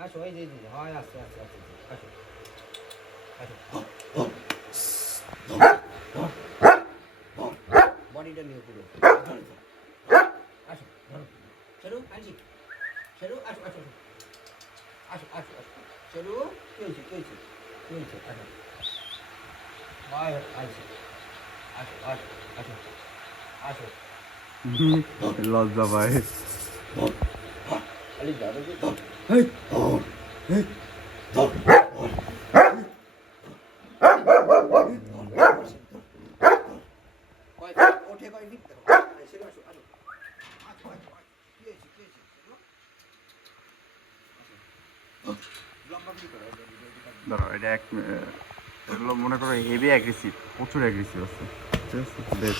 আসো এই যে হয় আস্তে আস্তে আস্তে আসো বডিটা নিয়ে পুরো আসো চলো আনছি চলো আসো আসো আসো আসো আসো চলো কি হয়েছে আসো হয় আনছি আসো আসো আসো আসো লজ্জা পায়। খালি যাবে কি ওঠে কয় ফিট সেটা আসো আসো ধরো এটা এগুলো মনে করো হেভি অ্যাগ্রেসিভ, প্রচুর অ্যাগ্রেসিভ আছে, ঠিক আছে বেশ।